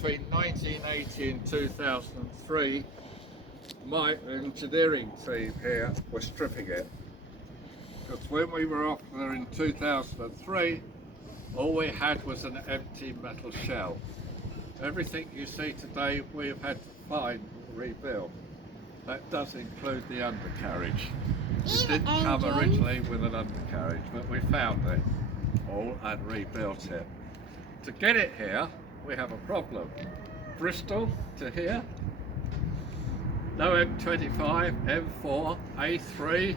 between 1980 and 2003, my engineering team here was stripping it. Because when we were off there in 2003, all we had was an empty metal shell. Everything you see today we have had to find and rebuild. That does include the undercarriage. It didn't come originally with an undercarriage, but we found it all and rebuilt it. To get it here, we have a problem. Bristol to here, no M25, M4, A3,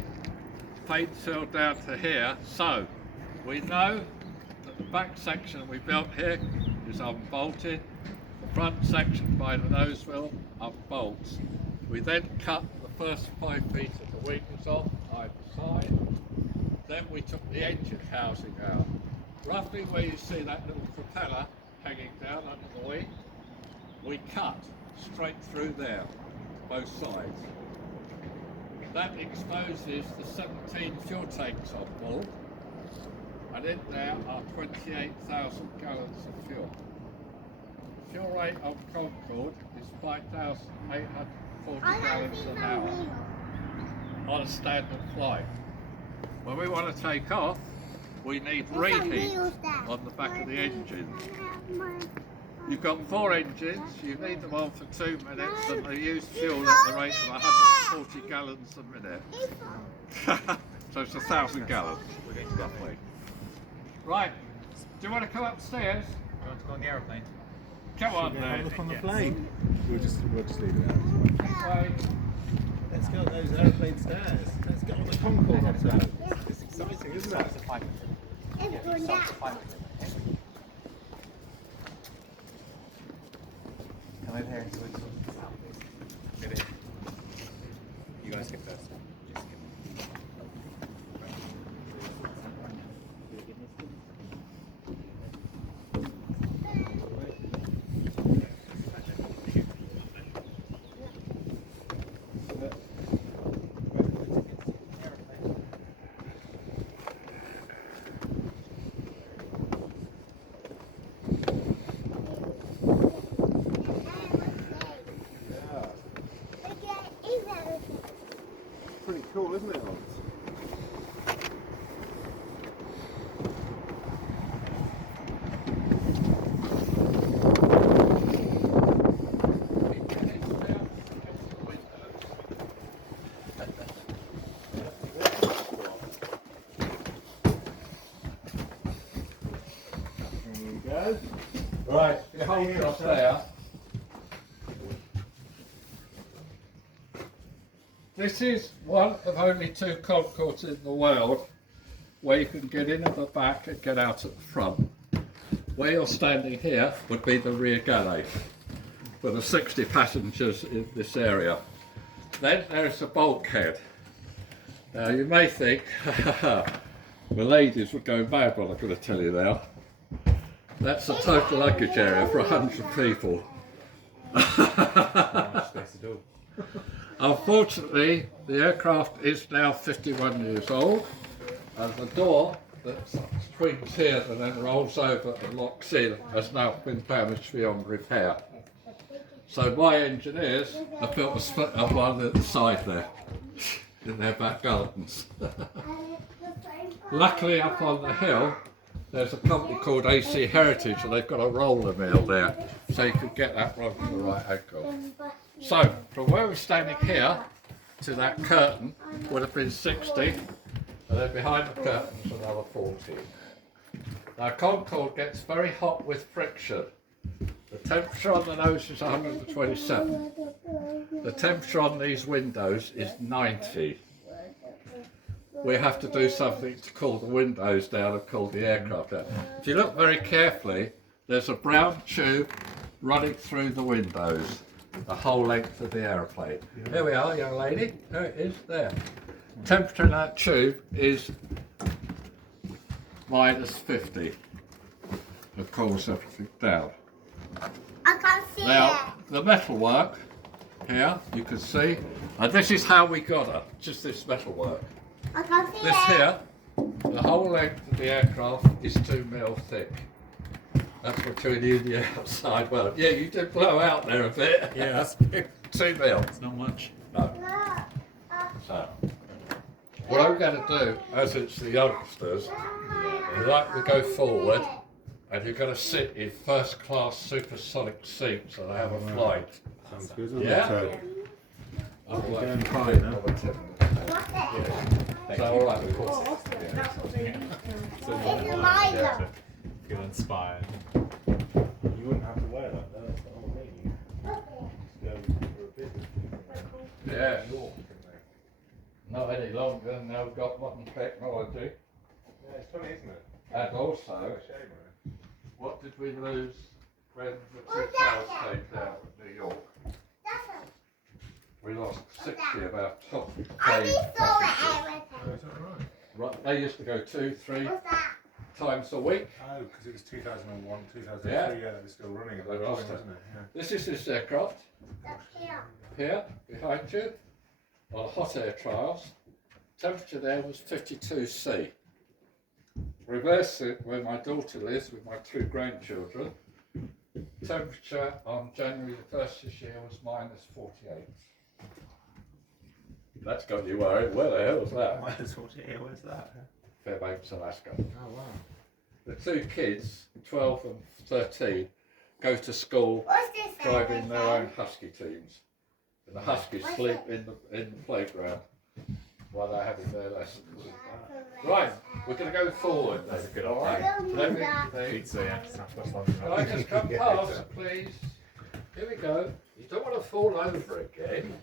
Paintshill down to here. So we know that the back section we built here is unbolted. The front section by the nose wheel unbolts. We then cut the first 5 feet of the wings off either side. Then we took the engine housing out. Roughly where you see that little propeller hanging down under the wing, we cut straight through there, both sides. That exposes the 17 fuel tanks on board, and in there are 28,000 gallons of fuel. The fuel rate on Concorde is 5,840 gallons an hour on a standard flight. When we want to take off, we need reheat on the back of the engines. You've got 4 engines, you need them on for 2 minutes, and they use fuel at the rate of 140 gallons a minute. So it's 1,000 gallons, roughly. Right, do you want to come upstairs? I want to go on the aeroplane. Come on then. Look on the plane. We'll just leave it out. Right. Let's go up those aeroplane stairs. Let's get on the Concorde upstairs. It's exciting, isn't it? It's a 5 minute. Yeah, it's a 5 minute. Come over here and switch. Get in. You guys get first. Just get Pretty cool, isn't it, Hans? There we go. Right, you hold it up there. This is one of only 2 Concordes in the world where you can get in at the back and get out at the front. Where you're standing here would be the rear galley for the 60 passengers in this area. Then there's the bulkhead. Now you may think, the ladies would go mad what I'm going to tell you now. That's the total luggage area for 100 people. Unfortunately, the aircraft is now 51 years old, and the door that swings here and then rolls over and locks in has now been damaged beyond repair. So my engineers have built a split up one at the side there, in their back gardens. Luckily up on the hill, there's a company called AC Heritage, and they've got a roller mill there, so you can get that one from the right angle. So, from where we're standing here to that curtain would have been 60, and then behind the curtain's another 40. Now Concorde gets very hot with friction. The temperature on the nose is 127. The temperature on these windows is 90. We have to do something to cool the windows down and cool the aircraft down. If you look very carefully, there's a brown tube running through the windows, the whole length of the aeroplane. Here we are, young lady. There it is, there. Temperature in that tube is -50. It cools everything down. I can't see Now, the metalwork here, you can see, and this is how we got it, just this metalwork. I can't see This here, the whole length of the aircraft is 2 mil thick. That's between you and the outside world. Yeah, you did blow out there a bit. Yeah, that's 2 mil. it's not much. No. So, what I'm going to do, as it's the youngsters, is like we go forward, and you're going to sit in first class supersonic seats and have a flight. Sounds good, doesn't Yeah? it? I'm going high now. Is that all right? So It's a Milo. feel inspired. You wouldn't have to wear that, though. That's the whole thing. You just go for a business meeting. Yeah. York, Not any longer, and now we've got modern technology. yeah, it's funny, isn't it? And also, It's a shame, really. what did we lose when the two What's towers that? came down in New York? That's a. We lost 60 of our top I paid just saw passengers. everything. Oh, is that right? Right, they used to go 2, 3 What's that? times a week. Oh, because it was 2001, 2003, Yeah. yeah, that was still running at They that lost point, it. wasn't it? Yeah. This is this aircraft That's here. here behind you on hot air trials. Temperature there was 52°C. Reverse it where my daughter lives with my 2 grandchildren. Temperature on January the 1st this year was -48. That's got you worried. Where the hell is that? Where's that? Fairbanks, Alaska. Oh, wow. The 2 kids, 12 and 13, go to school What's this? driving their own husky teams. And the huskies sleep in the playground while they're having their lessons. Right, we're going to go forward. That's a good all right? idea. Let me- Pizza, yeah. Southwest Can I just come past, please? Here we go. You don't want to fall over again.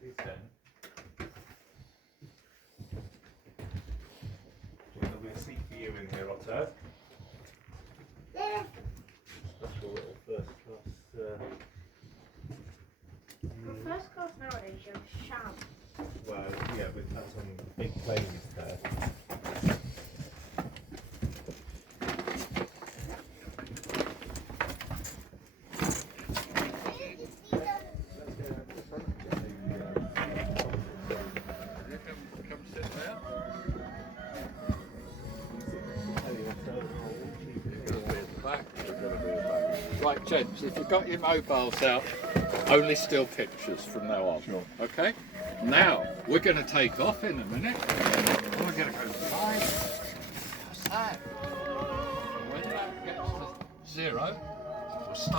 Please don't. There'll be a seat for you in here, Otto. There's Special little first class. first class nowadays, you're sharp. Well, yeah, but that's on big planes there. Come sit there. Right, gents, if you've got your mobiles out, only still pictures from now on. Sure. Okay? Now, we're going to take off in a minute. We're going to go live. How's that? When that gets to 0, we'll start.